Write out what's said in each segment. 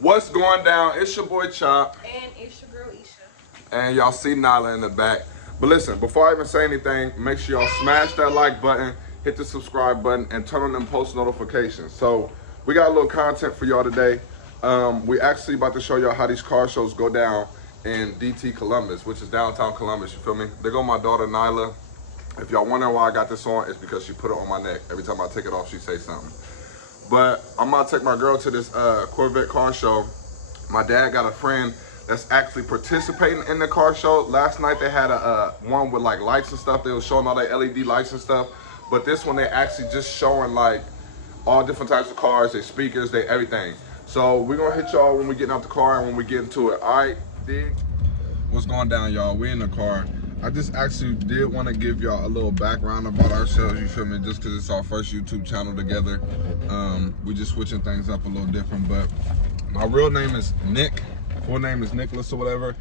What's going down? It's your boy Chop. And it's your girl Isha. And y'all see Nyla in the back. But listen, before I even say anything, make sure y'all smash that like button, hit the subscribe button, and turn on them post notifications. So we got a little content for y'all today. We actually about to show y'all how these car shows go down in DT Columbus, which is downtown Columbus, you feel me? There go my daughter Nyla. If y'all wondering why I got this on, it's because she put it on my neck. Every time I take it off, she say something. But I'm gonna take my girl to this Corvette car show. My dad got a friend that's actually participating in the car show. Last night they had a one with like lights and stuff. They were showing all the LED lights and stuff. But this one they actually just showing like all different types of cars, they speakers, they everything. So we're gonna hit y'all when we getting out the car and when we get into it. All right, dig? What's going down, y'all? We in the car. I just actually did want to give y'all a little background about ourselves, you feel me? Just because it's our first YouTube channel together. We just switching things up a little different, but my real name is Nick. Full name is Nicholas or whatever.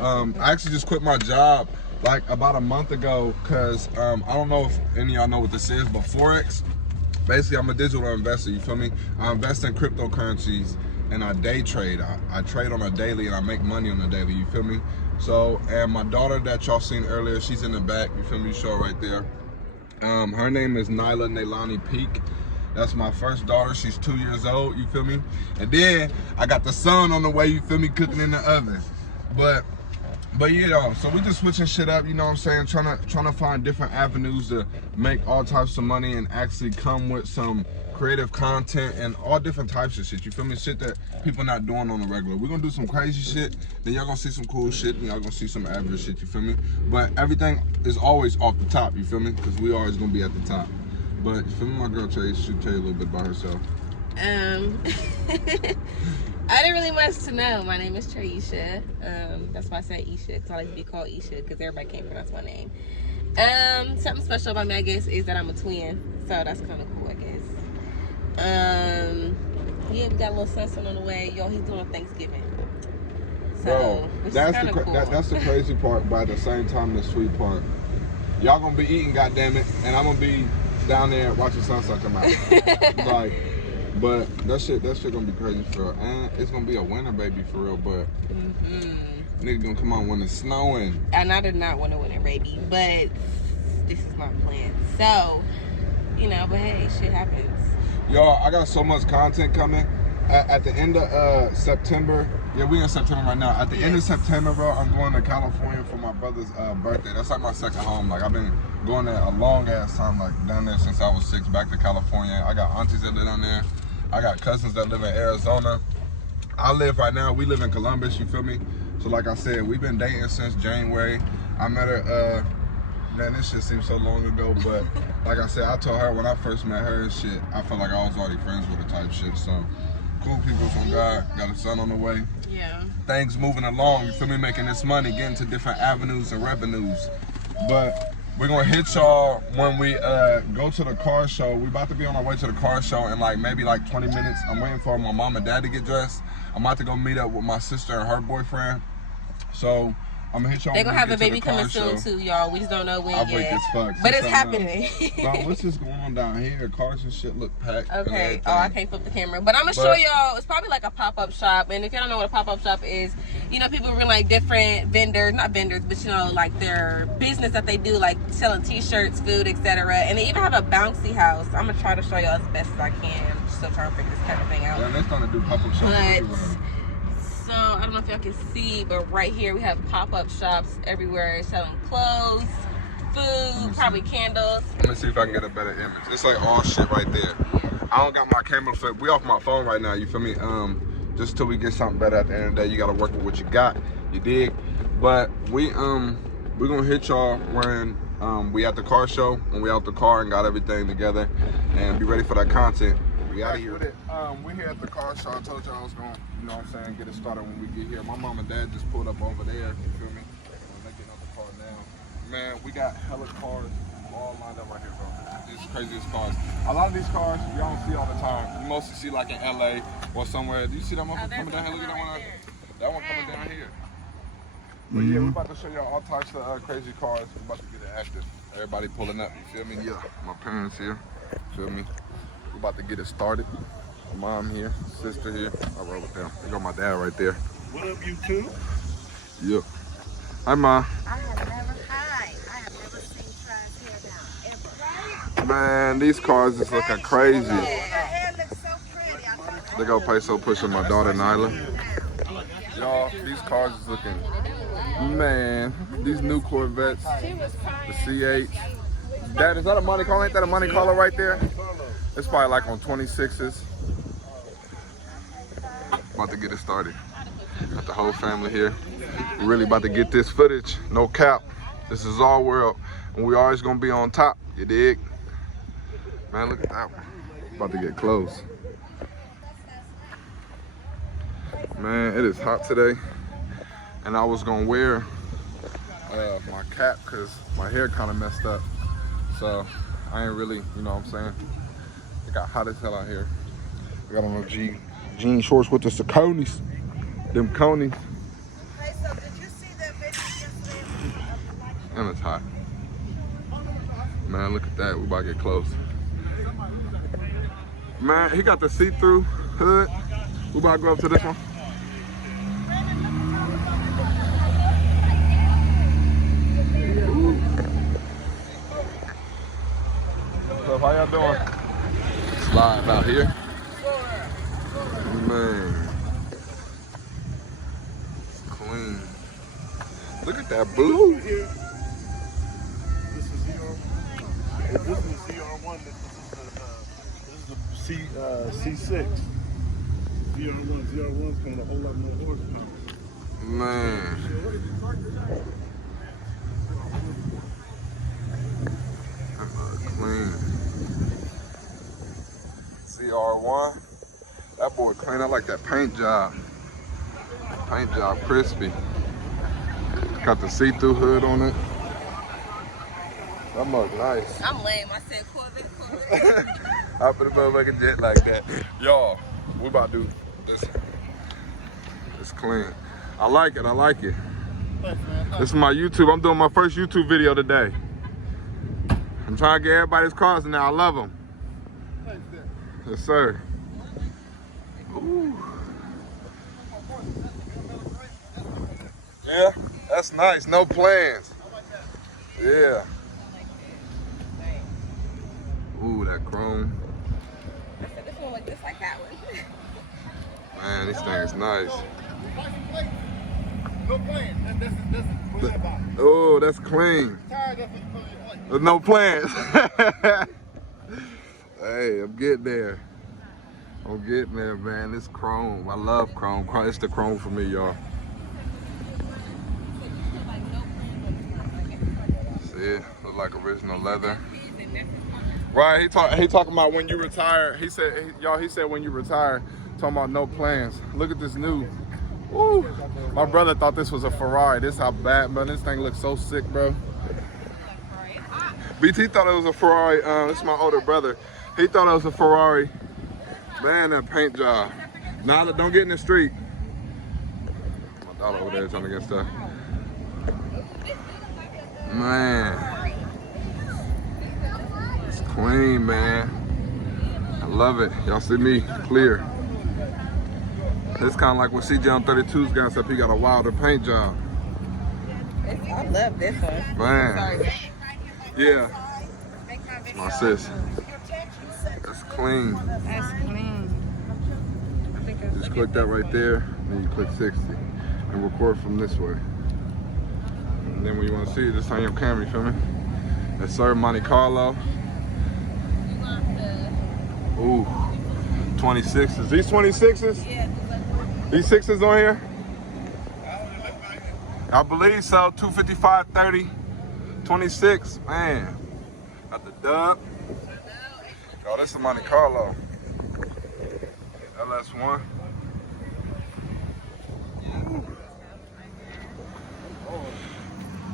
I actually just quit my job like about a month ago because I don't know if any of y'all know what this is, but Forex, basically I'm a digital investor, you feel me? I invest in cryptocurrencies and I day trade. I trade on a daily and I make money on a daily, you feel me? So, and my daughter that y'all seen earlier, she's in the back, you feel me, show right there. Her name is Nyla Nailani Peak. That's my first daughter, she's 2 years old, you feel me? And then, I got the son on the way, you feel me, cooking in the oven. But yeah, y'all, so we just switching shit up, you know what I'm saying? Trying to find different avenues to make all types of money and actually come with some creative content and all different types of shit, you feel me? Shit that people not doing on the regular. We're gonna do some crazy shit, then y'all gonna see some cool shit, and y'all gonna see some average shit, you feel me? But everything is always off the top, you feel me? Because we always gonna be at the top. But you feel me, my girl Trey, she'll tell you a little bit about herself. I didn't really much to know. My name is Treisha. That's why I said Isha, because I like to be called Isha, because everybody can't pronounce my name. Something special about me, I guess, is that I'm a twin. So that's kind of cool, I guess. Yeah, we got a little sunset on the way. Yo, he's doing Thanksgiving. So, bro, that's cool. That's the crazy part, but at the same time, the sweet part. Y'all gonna be eating, goddammit, and I'm gonna be down there watching sunset come out. Like, but that shit gonna be crazy for real. And it's gonna be a winter baby for real, but nigga gonna come out when it's snowing. And I did not want a winter baby, but this is my plan. So, you know, but hey, shit happens. Y'all, I got so much content coming. At the end of September, yeah, we in September right now. At the end of September, bro, I'm going to California for my brother's birthday. That's like my second home. Like, I've been going there a long ass time, like down there since I was 6, back to California. I got aunties that live down there. I got cousins that live in Arizona. We live in Columbus, you feel me? So like I said, we've been dating since January. I met her, man, this shit seems so long ago, but like I said, I told her when I first met her and shit, I felt like I was already friends with her type shit. So cool people from God, got a son on the way. Yeah. Things moving along, you feel me, making this money, getting to different avenues and revenues. But we're gonna hit y'all when we go to the car show. We about to be on our way to the car show in like maybe like 20 minutes. I'm waiting for my mom and dad to get dressed. I'm about to go meet up with my sister and her boyfriend. So I'm gonna hit y'all. They're gonna have a baby coming soon too, y'all. We just don't know when yet. But it's happening. Bro, what's just going on down here? Cars and shit look packed. Okay. Oh, I can't flip the camera. But I'm gonna show y'all, it's probably like a pop-up shop. And if y'all don't know what a pop-up shop is, you know, people bring like different vendors, not vendors, but you know, like their business that they do, like selling t-shirts, food, etc. And they even have a bouncy house. I'm gonna try to show y'all as best as I can. I'm still trying to figure this kind of thing out. Yeah, they're starting to do pop-up shops everywhere. So, I don't know if y'all can see, but right here we have pop-up shops everywhere selling clothes, food, probably candles. Let me see if I can get a better image. It's like all shit right there. I don't got my camera flip. We off my phone right now, you feel me? Just till we get something better at the end of the day, you gotta work with what you got, you dig? But we're gonna hit y'all when we at the car show, when we out the car and got everything together and be ready for that content. We out of here. We're here at the car show. I told y'all I was gonna, you know what I'm saying, get it started when we get here. My mom and dad just pulled up over there, you feel me? They're getting out the car now. Man, we got hella cars all lined up right here, bro. These craziest cars. A lot of these cars you don't see all the time. You mostly see like in LA or somewhere. Do you see that motherfucker coming down here? Look at that one. That one coming down here. But yeah, we're about to show y'all all types of crazy cars. We're about to get it active. Everybody pulling up, you feel me? Yeah, my parents here, feel me? We're about to get it started. My mom here, sister here. I roll with them. They got my dad right there. What up, you two? Yeah. Hi, Ma. I have never seen Tri's hair down, ever. Man, these cars is looking crazy. Her hair looks so pretty. I thought They go Peso pushing my daughter Nyla. Y'all, these cars is looking, man, these new Corvettes, the C8. Dad, is that a Monte Carlo? Ain't that a Monte Carlo right there? It's probably like on 26s. About to get it started. Got the whole family here. Really about to get this footage, no cap. This is our world, and we always gonna be on top, you dig? Man, look at that one. About to get close. Man, it is hot today, and I was gonna wear my cap because my hair kind of messed up. So I ain't really, you know what I'm saying? It got hot as hell out here. I got on those jean shorts with the Saucony's, them conies. Hey, so did you see that video yesterday? And it's hot. Man, look at that. We about to get close. Man, he got the see-through hood. We about to go up to this one. So how y'all doing? It's live out here. Man. It's clean. Look at that blue. This is ZR. This is the ZR1. This is the C6. ZR1. ZR1's coming a whole lot more horsepower. Man. Clean. CR1. That boy clean. I like that paint job. Paint job crispy. Got the see-through hood on it. That mug nice. I'm lame. I said Corvette. I put a motherfucking jet like that. Y'all, we about to do this. It's clean. I like it. I like it. This is my YouTube. I'm doing my first YouTube video today. I'm trying to get everybody's cars now. I love them. Yes, sir. Ooh. Yeah, that's nice. No plans. Yeah. Ooh, that chrome. I said this one look just like that one. Man, this thing is nice. No plan. What's that about? Oh, that's clean. There's no plans. Hey, I'm getting there. I'm getting there, man. It's chrome. I love chrome. It's the chrome for me, y'all. See it? Look like original leather. Right, he talking about when you retire. He said when you retire, talking about no plans. Look at this new. Woo. My brother thought this was a Ferrari. This how bad, man. This thing looks so sick, bro. BT thought it was a Ferrari. This is my older brother. He thought it was a Ferrari. Man, that paint job. Nah, don't get in the street. My daughter over there trying to get stuff. Man. It's clean, man. I love it. Y'all see me clear. It's kind of like when CJ on 32's got stuff, he got a wilder paint job. I love this one. Man. Sorry. Yeah. My sis. That's clean. That's clean. I think it's Just click that right there, then you click 60. And record from this way. And then when you want to see it, just turn your camera, you feel me? Yes, sir, Monte Carlo. Ooh, 26s. These 26s? Yeah. These 6s on here? I believe so. 255.30. 26. Man. Got the dub. Oh, this is Monte Carlo. LS1.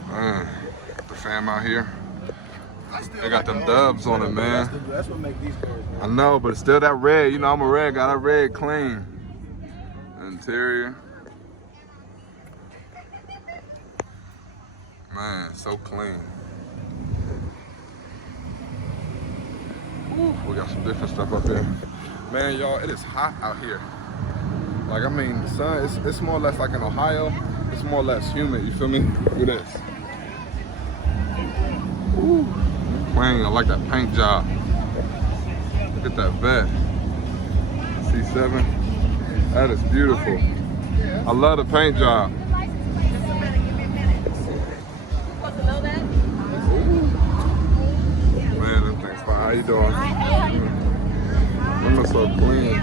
Man, the fam out here. They got them dubs on it, man. That's what make these cars. I know, but it's still that red. You know, I'm a red guy. That red clean. Interior. Man, so clean. Ooh, we got some different stuff up here. Man, y'all, it is hot out here. Like, I mean, the sun, it's more or less like in Ohio, it's more or less humid, you feel me? Look at this. Ooh. Man, I like that paint job. Look at that vet. C7. That is beautiful. I love the paint job. Supposed to know that? Man, them things fine. How you doing? Them are so clean.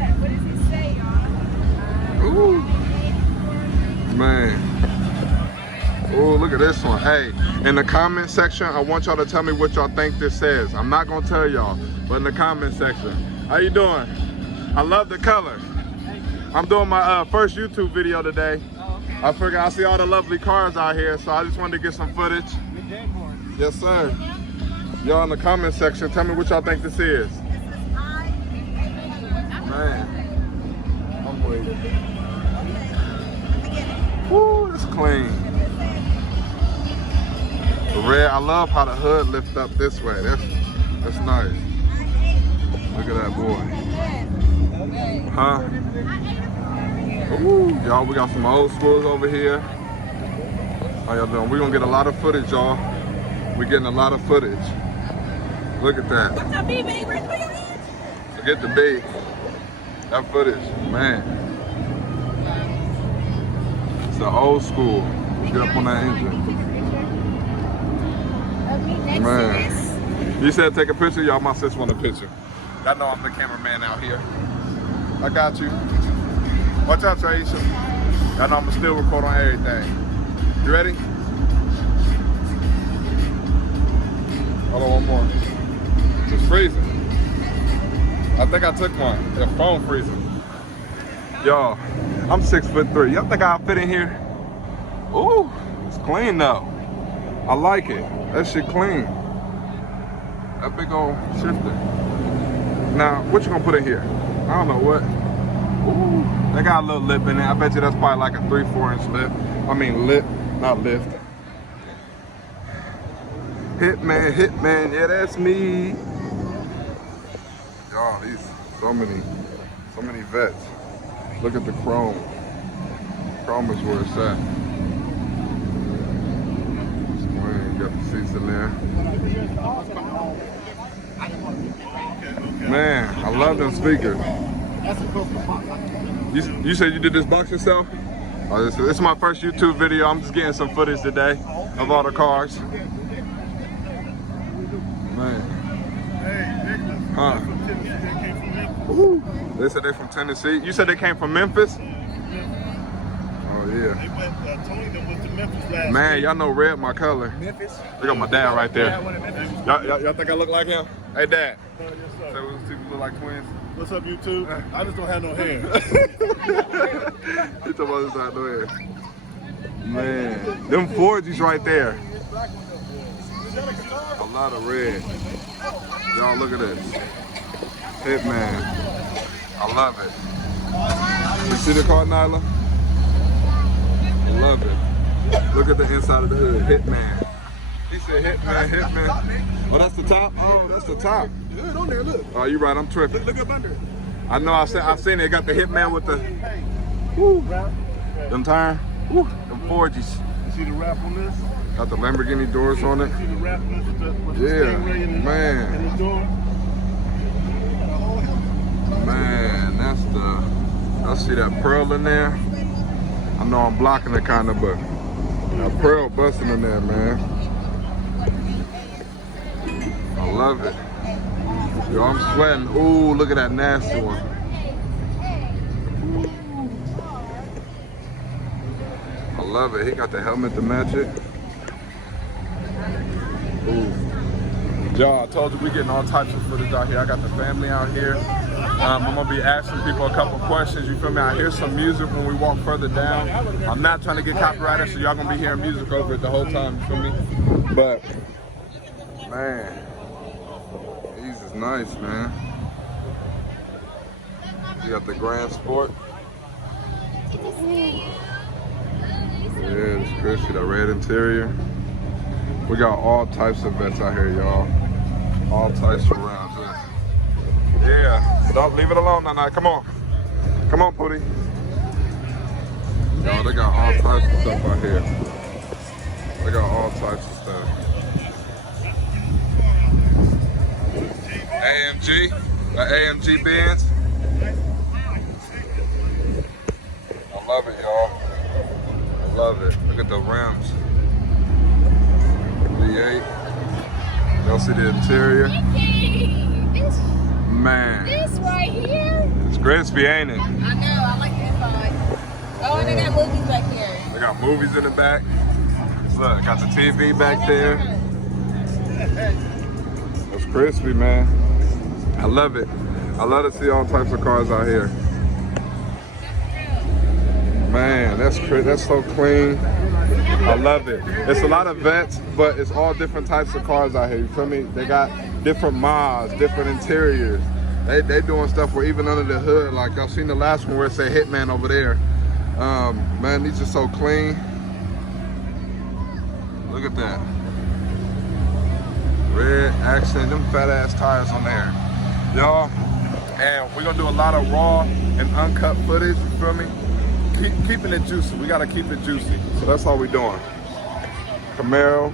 Ooh. Man. Oh, look at this one. Hey, in the comment section, I want y'all to tell me what y'all think this says. I'm not gonna tell y'all, but in the comment section. How you doing? I love the color. I'm doing my first YouTube video today. I figured I see all the lovely cars out here, so I just wanted to get some footage. Yes, sir. Y'all in the comment section, tell me what y'all think this is. Man, I'm waiting. Woo, it's clean. The red, I love how the hood lifts up this way. That's nice. Look at that boy. Huh? Ooh, y'all, we got some old schools over here. How y'all doing? We're gonna get a lot of footage, y'all. We're getting a lot of footage. Look at that. What's up, baby? Forget the bait. That footage, man. It's the old school. Get up on that engine. Man. You said take a picture? Y'all, my sis want a picture. Y'all know I'm the cameraman out here. I got you. Watch out, Traisha. Y'all know I'm going to still record on everything. You ready? Hold on, one more. It's freezing. I think I took one. The phone freezing. Y'all, I'm 6'3". Y'all think I'll fit in here? Ooh, it's clean though. I like it. That shit clean. That big old shifter. Now, what you gonna put in here? I don't know what. Ooh, they got a little lip in it. I bet you that's probably like a 3-4 inch lip. I mean lip, not lift. Hitman, yeah, that's me. Y'all, these so many vets. Look at the chrome. Chrome is where it's at. Got the seats in there. Man, I love them speakers. You said you did this box yourself? Oh, this is my first YouTube video. I'm just getting some footage today of all the cars. Man. Huh? Ooh. They said they're from Tennessee. You said they came from Memphis? Oh yeah. Man, y'all know red my color. Memphis. Look at my dad right there. Y'all think I look like him? Hey, Dad. Yes, sir. Say we look like twins. What's up, YouTube? I just don't have no hair. You talking about this not no hair? Man, them 4Gs right there. A lot of red. Y'all look at this. Hitman. I love it. You see the car, Nyla? I love it. Look at the inside of the hood. Hitman. He said Hitman. Well, that's the top? Oh, that's the top. Good on there, look. Oh, you right. I'm tripping. Look up under. I know. I seen it. Got the Hitman with the. Woo. Them tires. Woo. Them 4Gs. You see the wrap on this? Got the Lamborghini doors on it. You see the wrap on this with the Yeah, stingray in man. the door? Man, that's the. I see that pearl in there. I know I'm blocking it kind of, but that pearl busting in there, man. I love it. Yo, I'm sweating. Ooh, look at that nasty one. I love it. He got the helmet to match it. Ooh. Y'all, I told you we getting all types of footage out here. I got the family out here. I'm gonna be asking people a couple questions. You feel me? I hear some music when we walk further down. I'm not trying to get copyrighted, so y'all gonna be hearing music over it the whole time. You feel me? But man, these is nice, man. You got the Grand Sport. Yeah, it's crispy. The red interior. We got all types of vets out here, y'all. All types around here. Yeah. Don't leave it alone, Nana. Come on. Come on, Pootie. Y'all, they got all types of stuff out here. They got all types of stuff. AMG, the AMG Benz. I love it, y'all. I love it. Look at the rims. V8. Y'all see the interior? Man. This right here. It's crispy, ain't it? I know. I like this side. Oh, and they got movies back here. They got movies in the back. Look, got the TV back there. It's crispy, man. I love it. I love to see all types of cars out here. Man, that's so clean. I love it. It's a lot of vets, but it's all different types of cars out here. You feel me? They got different mods, different interiors. They doing stuff where even under the hood, like I've seen the last one where it say Hitman over there. Man, these are so clean. Look at that. Red accent, them fat ass tires on there. Y'all, and we're gonna do a lot of raw and uncut footage, you feel me? Keeping it juicy, we gotta keep it juicy. So that's all we doing. Camaro,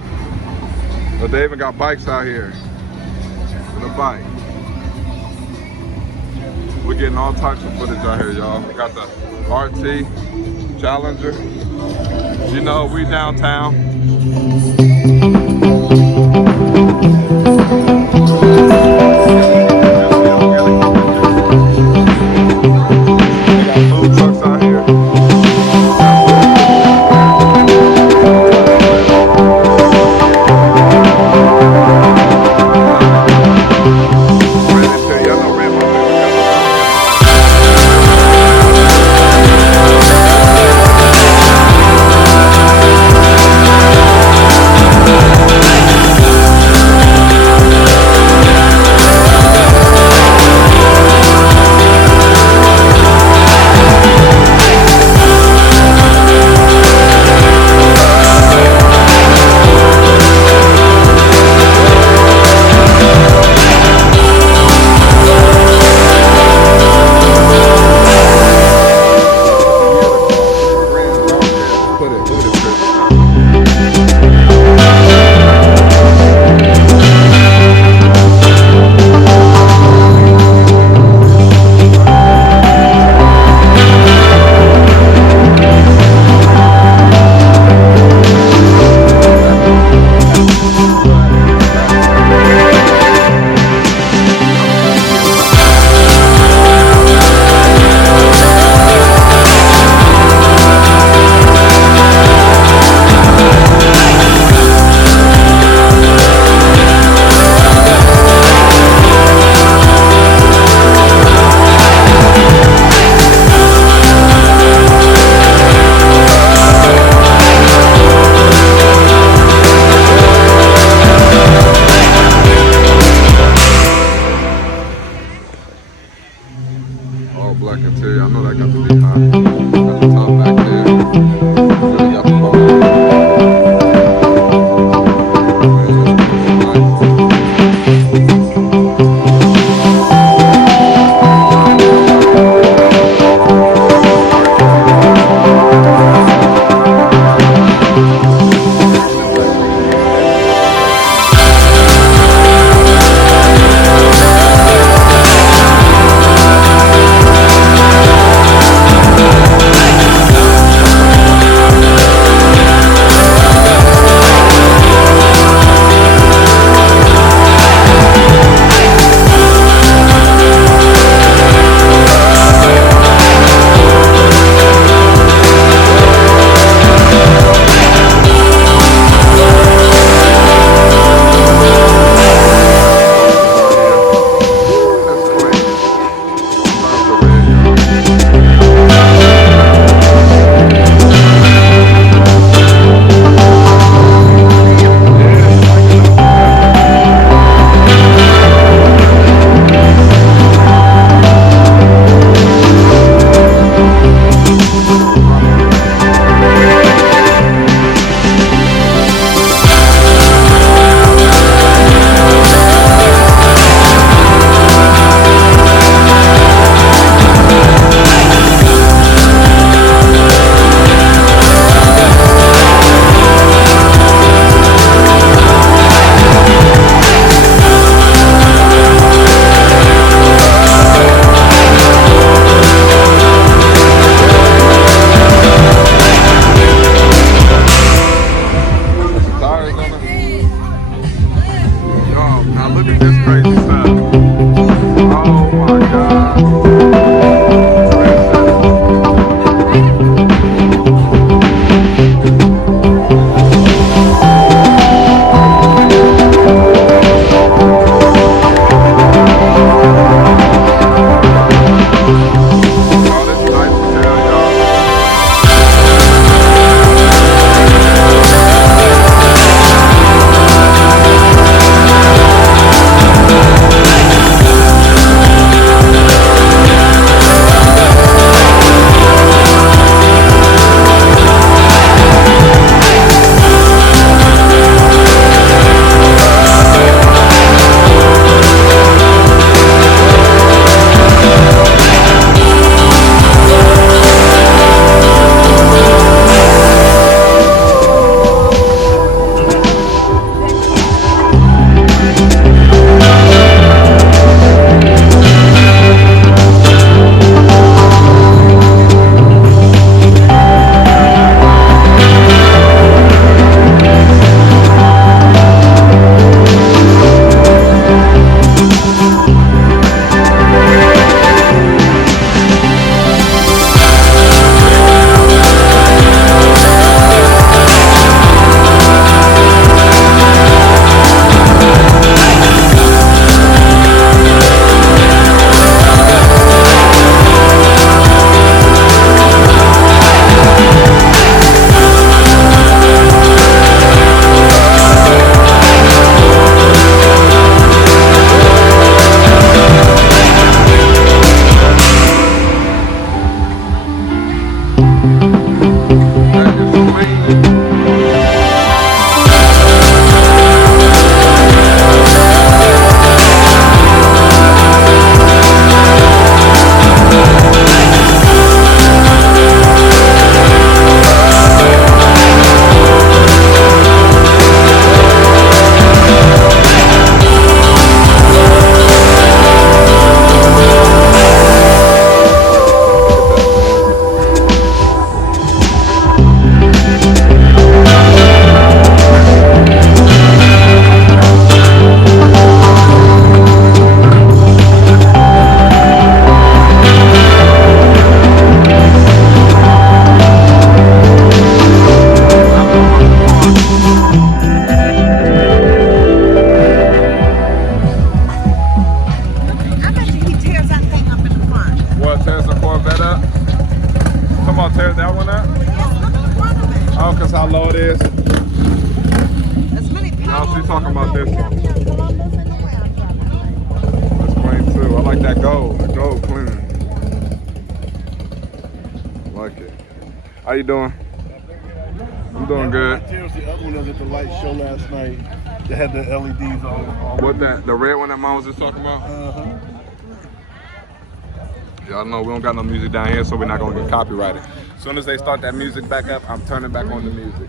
but they even got bikes out here. With a bike. We're getting all types of footage out here, y'all. We got the RT Challenger. You know, we downtown. about tear that one up? Oh, cause how low it is. As many people. No, she's talking about this one. That's clean too. I like that gold. The gold clean. I like it. How you doing? I'm doing good. There's the other one that was at the light show last night. They had the LEDs on. What that? The red one that Mom was just talking about? Y'all know we don't got no music down here, so we're not gonna get copyrighted. As soon as they start that music back up, I'm turning back on the music.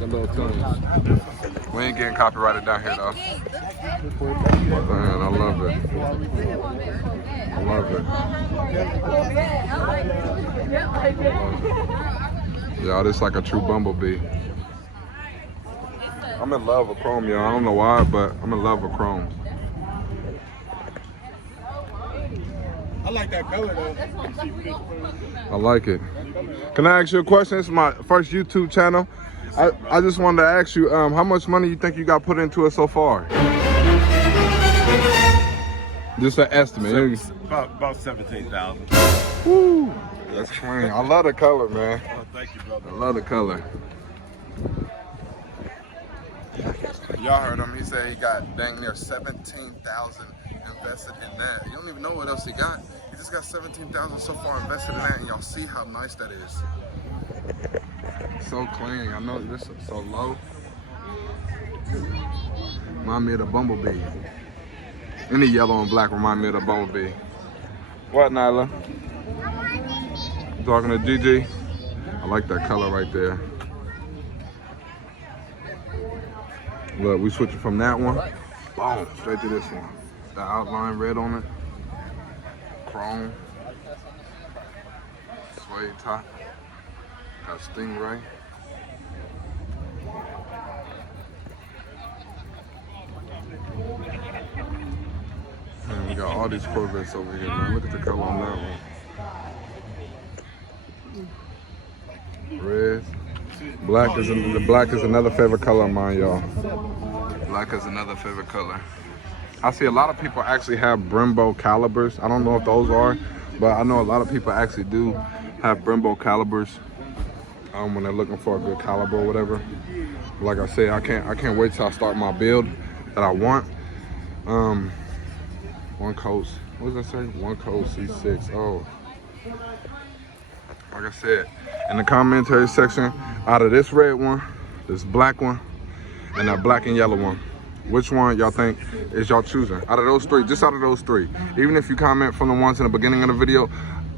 The little tunes. We ain't getting copyrighted down here though. Man, I love it. I love it. Y'all, this like a true bumblebee. I'm in love with chrome, y'all. I don't know why, but I'm in love with chrome. I like that color though. I like it. Can I ask you a question? This is my first YouTube channel. I just wanted to ask you, how much money you think you got put into it so far? Just an estimate. About 17,000. Woo, that's clean. I love the color, man. Oh, thank you, brother. I love the color. Y'all heard him. He said he got dang near 17,000 invested in that. You don't even know what else he got. He just got 17,000 so far invested in that, and y'all see how nice that is. So clean. I know this is so low. Remind me of the bumblebee. Any yellow and black remind me of the bumblebee. What, Nyla? Talking to Gigi? I like that color right there. Look, we switching from that one, boom, straight to this one. The outline red on it, chrome, suede top, got stingray. Man, we got all these Corvettes over here, man. Look at the color on that one. Red. Black is another favorite color of mine, y'all. Black is another favorite color. I see a lot of people actually have Brembo calibers. I don't know if those are, but I know a lot of people actually do have Brembo calibers when they're looking for a good caliber or whatever. Like I said, I can't wait till I start my build that I want. One coast. What does that say? One coast C6. Oh. Like I said, in the commentary section, out of this red one, this black one, and that black and yellow one, which one y'all think is y'all choosing? Out of those three, just out of those three. Even if you comment from the ones in the beginning of the video,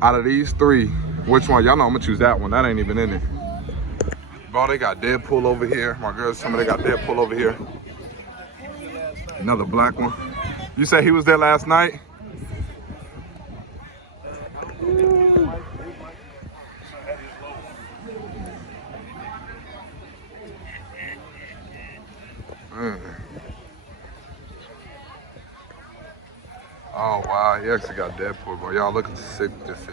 out of these three, which one? Y'all know I'm gonna choose that one. That ain't even in it. Bro, they got Deadpool over here. My girls, somebody got Deadpool over here. Another black one. You said he was there last night? Oh wow, he actually got Deadpool, bro. Y'all look at how sick this is.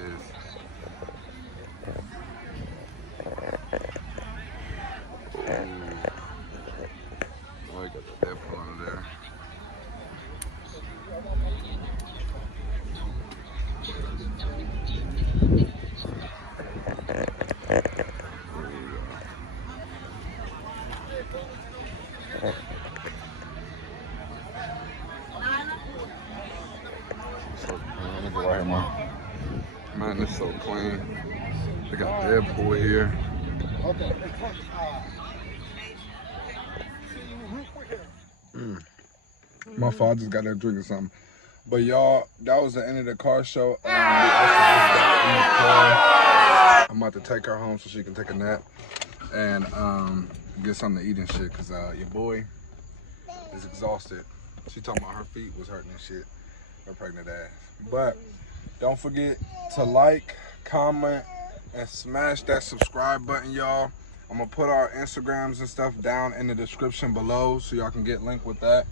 Ooh. Oh, he got the Deadpool under there. Man, it's so clean. They got Deadpool here. My father just got there drinking something. But y'all, that was the end of the car show. I'm about to take her home so she can take a nap and get something to eat and shit, cause your boy is exhausted. She talking about her feet was hurting and shit. Her pregnant ass. But don't forget to like, comment, and smash that subscribe button, y'all. I'm gonna put our Instagrams and stuff down in the description below so y'all can get linked with that.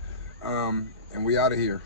And we out of here.